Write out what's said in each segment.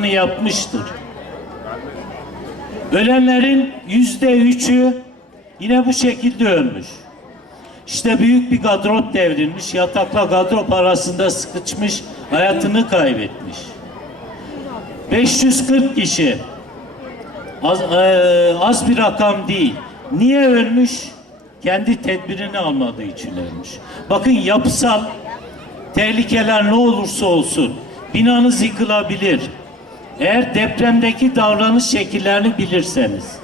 planını yapmıştır. Ölenlerin yüzde üçü yine bu şekilde ölmüş. İşte büyük bir gadrop devrilmiş, yatakla gadrop arasında sıkışmış, hayatını kaybetmiş. 540 kişi az, eee, az bir rakam değil. Niye ölmüş? Kendi tedbirini almadığı için ölmüş. Bakın yapısal tehlikeler ne olursa olsun binanız yıkılabilir. Eğer depremdeki davranış şekillerini bilirseniz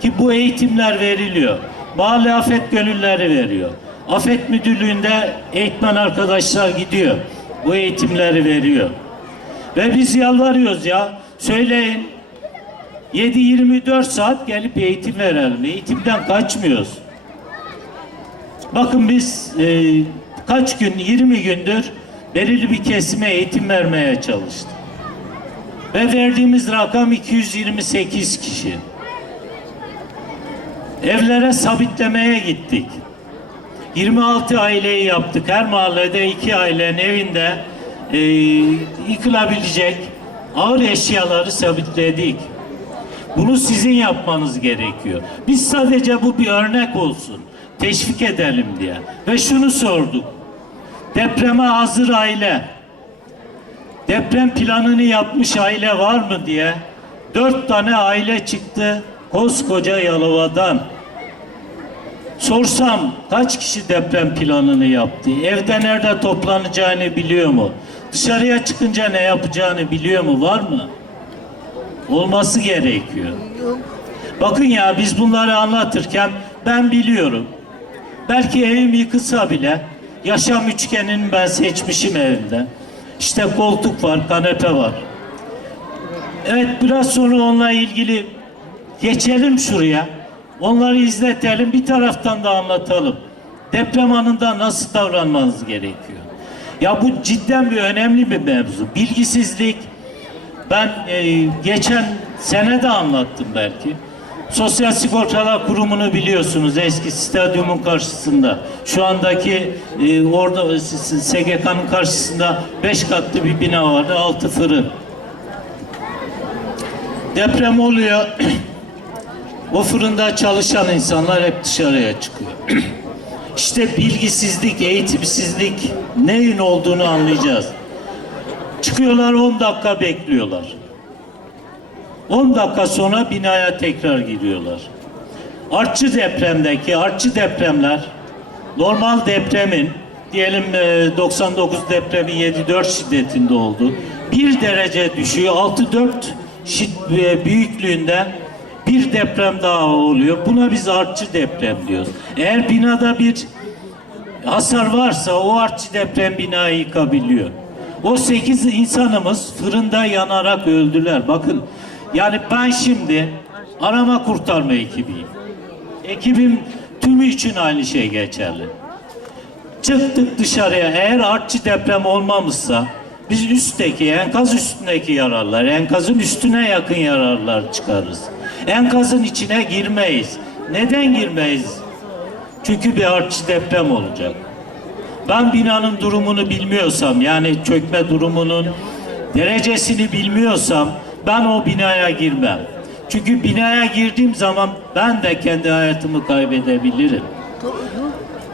ki bu eğitimler veriliyor. Mahalle afet gönülleri veriyor. Afet müdürlüğünde eğitmen arkadaşlar gidiyor. Bu eğitimleri veriyor. Ve biz yalvarıyoruz ya. Söyleyin 7-24 saat gelip eğitim verelim. Eğitimden kaçmıyoruz. Bakın biz e, kaç gün, 20 gündür belirli bir kesime eğitim vermeye çalıştık. Ve verdiğimiz rakam 228 kişi. Evlere sabitlemeye gittik. 26 aileyi yaptık. Her mahallede iki ailenin evinde e, yıkılabilecek ağır eşyaları sabitledik. Bunu sizin yapmanız gerekiyor. Biz sadece bu bir örnek olsun. Teşvik edelim diye. Ve şunu sorduk. Depreme hazır aile. Deprem planını yapmış aile var mı diye. Dört tane aile çıktı. Koskoca Yalova'dan. Sorsam kaç kişi deprem planını yaptı? Evde nerede toplanacağını biliyor mu? Dışarıya çıkınca ne yapacağını biliyor mu? Var mı? Olması gerekiyor. Bakın ya biz bunları anlatırken ben biliyorum. Belki evim yıkılsa bile yaşam üçgenini ben seçmişim evimde. İşte koltuk var, kanepe var. Evet biraz sonra onunla ilgili geçelim şuraya. Onları izletelim bir taraftan da anlatalım. Deprem anında nasıl davranmanız gerekiyor? Ya bu cidden bir önemli bir mevzu. Bilgisizlik. Ben e, geçen sene de anlattım belki. Sosyal Sigortalar Kurumu'nu biliyorsunuz eski stadyumun karşısında. Şu andaki e, orada SGK'nın karşısında beş katlı bir bina vardı, altı fırın. Deprem oluyor. O fırında çalışan insanlar hep dışarıya çıkıyor. işte bilgisizlik, eğitimsizlik neyin olduğunu anlayacağız. Çıkıyorlar 10 dakika bekliyorlar. 10 dakika sonra binaya tekrar giriyorlar. Artçı depremdeki artçı depremler normal depremin diyelim e, 99 depremi 7.4 şiddetinde oldu. 1 derece düşüyor 6.4 şid- e, büyüklüğünde bir deprem daha oluyor. Buna biz artçı deprem diyoruz. Eğer binada bir hasar varsa o artçı deprem binayı yıkabiliyor. O 8 insanımız fırında yanarak öldüler. Bakın yani ben şimdi arama kurtarma ekibiyim. Ekibim tümü için aynı şey geçerli. Çıktık dışarıya eğer artçı deprem olmamışsa biz üstteki enkaz üstündeki yararlar, enkazın üstüne yakın yararlar çıkarırız. Enkazın içine girmeyiz. Neden girmeyiz? Çünkü bir artçı deprem olacak. Ben binanın durumunu bilmiyorsam yani çökme durumunun derecesini bilmiyorsam ben o binaya girmem. Çünkü binaya girdiğim zaman ben de kendi hayatımı kaybedebilirim.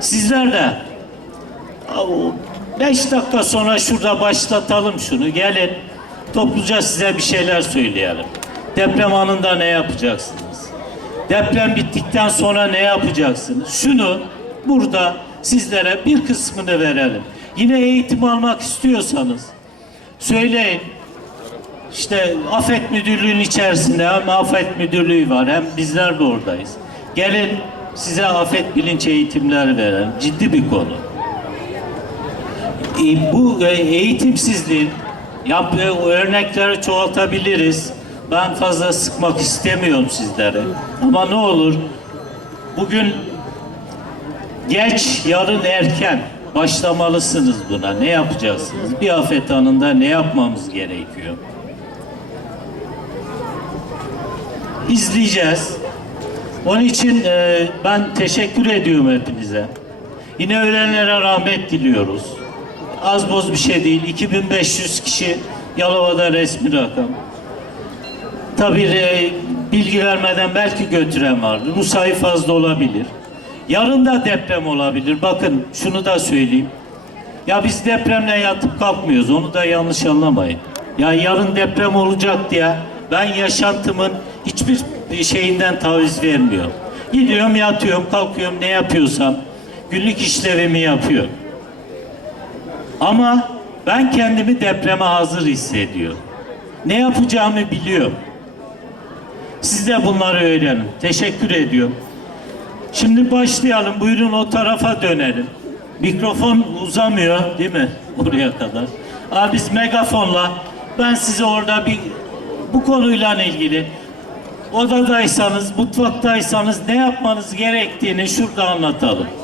Sizler de beş dakika sonra şurada başlatalım şunu. Gelin topluca size bir şeyler söyleyelim. Deprem anında ne yapacaksınız? Deprem bittikten sonra ne yapacaksınız? Şunu burada sizlere bir kısmını verelim. Yine eğitim almak istiyorsanız söyleyin. İşte afet müdürlüğünün içerisinde hem afet müdürlüğü var hem bizler de oradayız. Gelin size afet bilinç eğitimleri verelim. Ciddi bir konu. E, bu e, eğitimsizliğin yaptığı örnekleri çoğaltabiliriz. Ben fazla sıkmak istemiyorum sizlere. Ama ne olur bugün geç, yarın erken başlamalısınız buna. Ne yapacaksınız? Bir afet anında ne yapmamız gerekiyor? İzleyeceğiz. Onun için e, ben teşekkür ediyorum hepinize. Yine ölenlere rahmet diliyoruz. Az boz bir şey değil. 2500 kişi Yalova'da resmi rakam. Tabii e, bilgi vermeden belki götüren vardır. Bu sayı fazla olabilir. Yarın da deprem olabilir. Bakın şunu da söyleyeyim. Ya biz depremle yatıp kalkmıyoruz. Onu da yanlış anlamayın. Ya yarın deprem olacak diye ben yaşantımın hiçbir şeyinden taviz vermiyorum. Gidiyorum yatıyorum kalkıyorum ne yapıyorsam günlük işlevimi yapıyorum. Ama ben kendimi depreme hazır hissediyorum. Ne yapacağımı biliyorum. Siz de bunları öğrenin. Teşekkür ediyorum. Şimdi başlayalım. Buyurun o tarafa dönelim. Mikrofon uzamıyor değil mi? Oraya kadar. Abi biz megafonla ben size orada bir bu konuyla ilgili odadaysanız, mutfaktaysanız ne yapmanız gerektiğini şurada anlatalım.